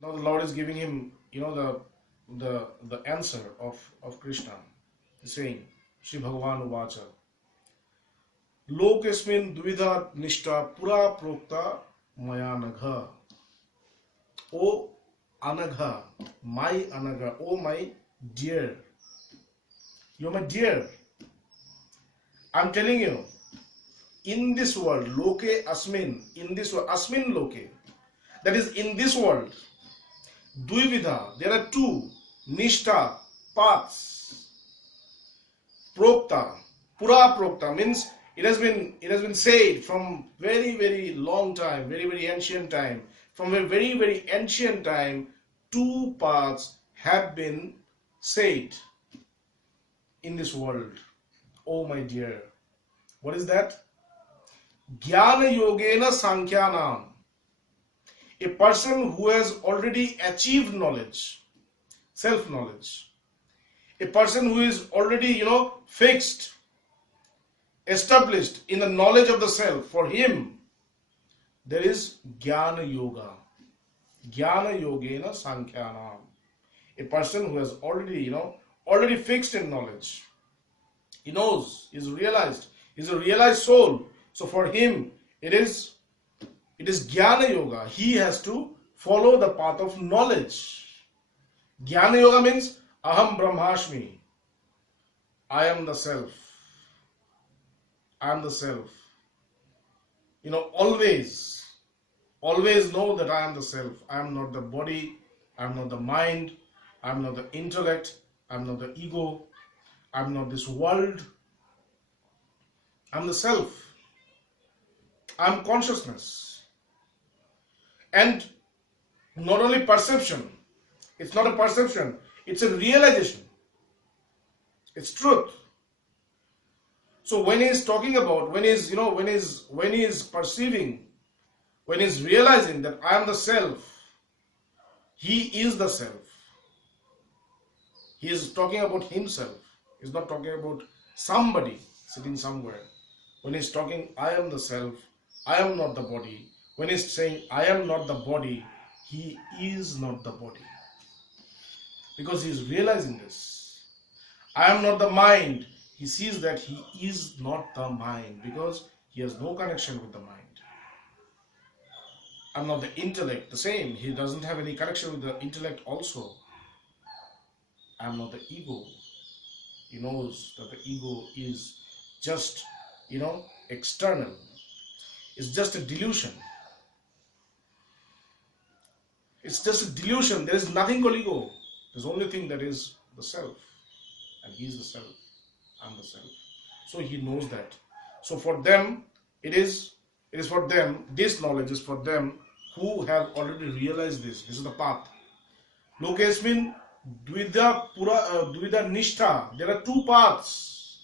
Now the Lord is giving him, the answer of Krishna. He's saying, Sri Bhagavan Uvacha, Lokesmin Dvida Nishta Pura Prokta Maya Nagha. O Anagha, my Anagha, oh my dear. You're my dear. I'm telling you, in this world, Loke Asmin, in this world, Asmin Loke, that is in this world, Dvivida, there are two, Nishta, paths, Prokta, Pura Prokta means it has been said from very very long time, very very ancient time. From a very very ancient time, two paths have been said in this world. Oh my dear, what is that? Jnana Yogena Sankhyanam. A person who has already achieved knowledge, self knowledge. A person who is already, fixed, established in the knowledge of the self. For him, there is Jnana Yoga. Jnana Yogena Sankhyanam. A person who has already fixed in knowledge. He knows, he's a realized soul. So for him, it is Jnana Yoga. He has to follow the path of knowledge. Jnana Yoga means Aham Brahmashmi. I am the self. I am the self. Always know that I am the self. I am not the body. I am not the mind. I am not the intellect. I am not the ego. I am not this world. I am the self. I am consciousness. And not only perception. It's not a perception. It's a realization. It's truth. So when he's talking about, when he's perceiving, when he's realizing that I am the self, he is the self. He is talking about himself. He's not talking about somebody sitting somewhere. When he's talking, I am the self, I am not the body. When he's saying, I am not the body, he is not the body. Because he is realizing this. I am not the mind. He sees that he is not the mind because he has no connection with the mind. I'm not the intellect, the same. He doesn't have any connection with the intellect also. I'm not the ego. He knows that the ego is just, external. It's just a delusion. It's just a delusion. There is nothing called ego. There's only thing that is the self. And he is the self. I'm the self. So he knows that. So for them, it is for them, this knowledge is for them who have already realized this. This is the path. Lokesmin Dvida Nishtha. There are two paths.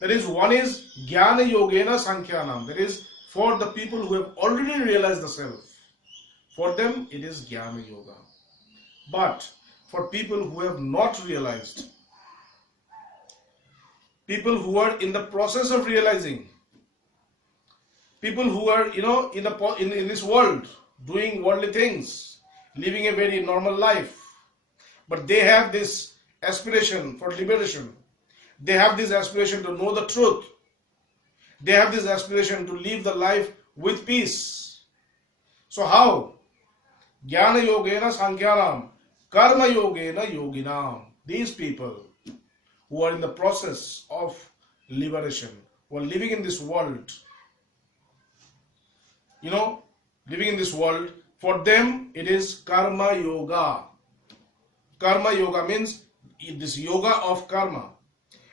That is, one is Jnana Yogena Sankhyanam. That is for the people who have already realized the self. For them, it is Jnana Yoga. But for people who have not realized, people who are in the process of realizing, people who are, in this world, doing worldly things, living a very normal life, but they have this aspiration for liberation. They have this aspiration to know the truth. They have this aspiration to live the life with peace. So how? Jnana Yogena Sankhyanam, Karma Yogena Yoginam. These people who are in the process of liberation, who are living in this world, living in this world, for them it is Karma Yoga. Karma Yoga means this yoga of karma.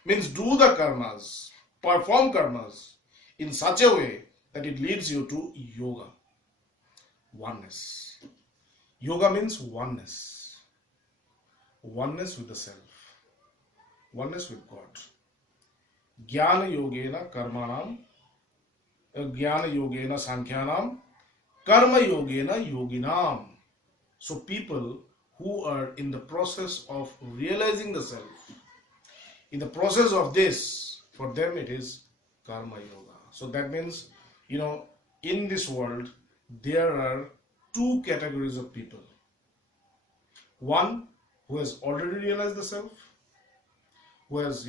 Means do the karmas, perform karmas in such a way that it leads you to yoga. Oneness. Yoga means oneness. Oneness with the self. Oneness with God. Jnana Yogena Karmanam. Jnana Yogena Sankhyanam. Karma Yogena Yoginam. So people who are in the process of realizing the self, in the process of this, for them it is Karma Yoga. So that means, in this world, there are two categories of people. One who has already realized the self, who has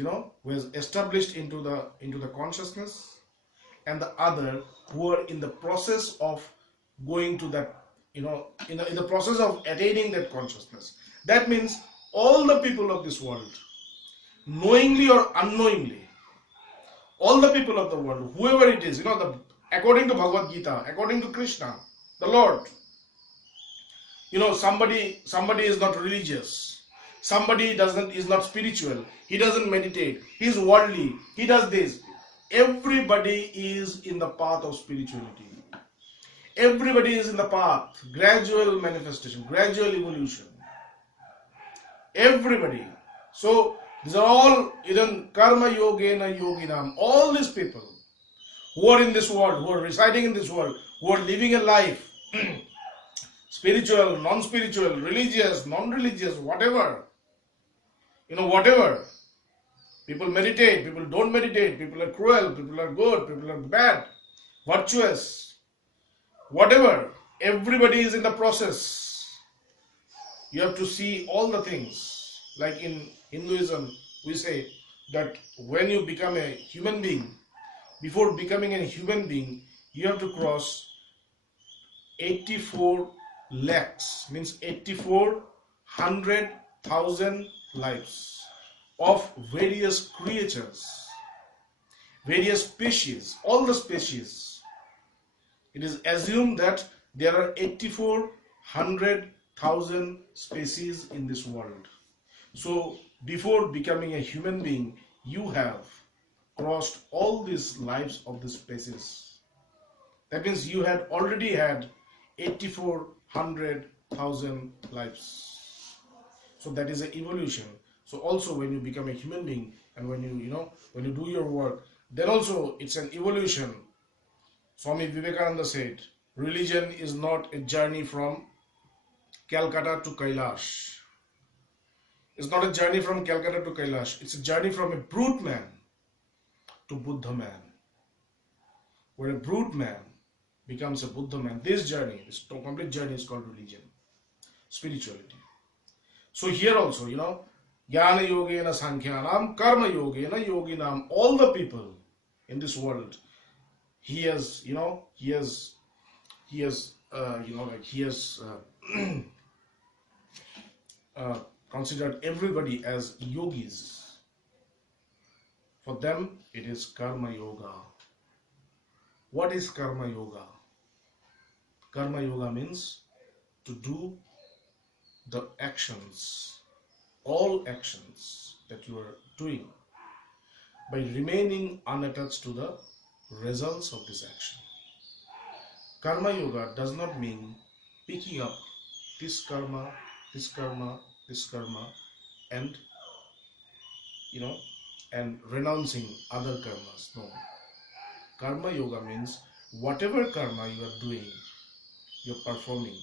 established into the consciousness, and the other who are in the process of going to that, in the process of attaining that consciousness. That means all the people of this world, knowingly or unknowingly, all the people of the world, whoever it is, according to Bhagavad Gita, according to Krishna, the Lord, somebody is not religious, somebody is not spiritual, he doesn't meditate, he's worldly, he does this. Everybody is in the path of spirituality. Everybody is in the path, gradual manifestation, gradual evolution. Everybody. So these are all even karma yogena yoginam. All these people who are in this world, who are residing in this world, who are living a life, spiritual, non-spiritual, religious, non-religious, whatever. Whatever. People meditate, people don't meditate, people are cruel, people are good, people are bad, virtuous, whatever. Everybody is in the process. You have to see all the things. Like in Hinduism, we say that when you become a human being, before becoming a human being, you have to cross 84 lakhs, means 84,100,000 lives of various creatures, various species, all the species. It is assumed that there are 84,100,000 species in this world. So before becoming a human being, you have crossed all these lives of the species. That means you had already had 84,100,000 lives. So that is an evolution. So also when you become a human being and when you do your work, then also it's an evolution. Swami Vivekananda said, religion is not a journey from Calcutta to Kailash. It's not a journey from Calcutta to Kailash. It's a journey from a brute man to Buddha man. Where a brute man becomes a Buddha man. This journey, this complete journey is called religion, spirituality. So here also, Jnana Yogena Sankhyanam, Karma Yogena Yoginam, all the people in this world, he has considered everybody as yogis. For them, it is Karma Yoga. What is Karma Yoga? Karma Yoga means to do the actions, all actions that you are doing, by remaining unattached to the results of this action. Karma Yoga does not mean picking up this karma, this karma, this karma, and renouncing other karmas. No. Karma Yoga means whatever karma you are doing, you are performing,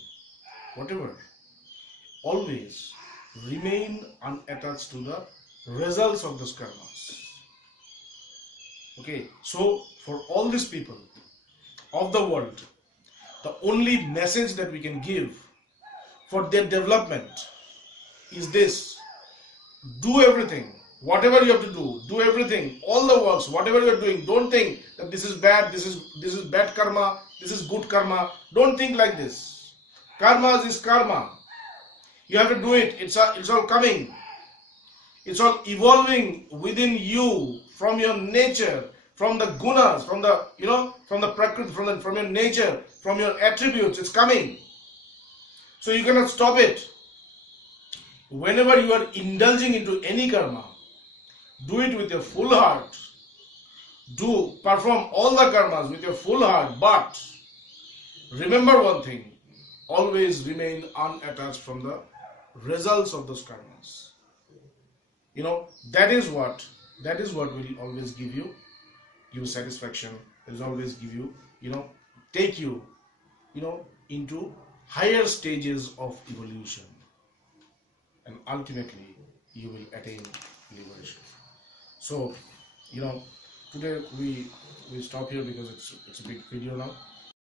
whatever, always remain unattached to the results of those karmas. Okay, so for all these people of the world, the only message that we can give for their development is this: do everything, whatever you have to do everything, all the works, whatever you are doing. Don't think that this is bad, this is bad karma, this is good karma. Don't think like this. Karma is karma. You have to do it. It's all coming. It's all evolving within you from your nature, from the gunas, from the from the prakriti, from your nature, from your attributes. It's coming. So you cannot stop it. Whenever you are indulging into any karma, do it with your full heart. Perform all the karmas with your full heart. But remember one thing: always remain unattached from the results of those karmas. That is what will always give you satisfaction. It will always give you, take you, into higher stages of evolution, and ultimately you will attain liberation. So, today we stop here because it's a big video now.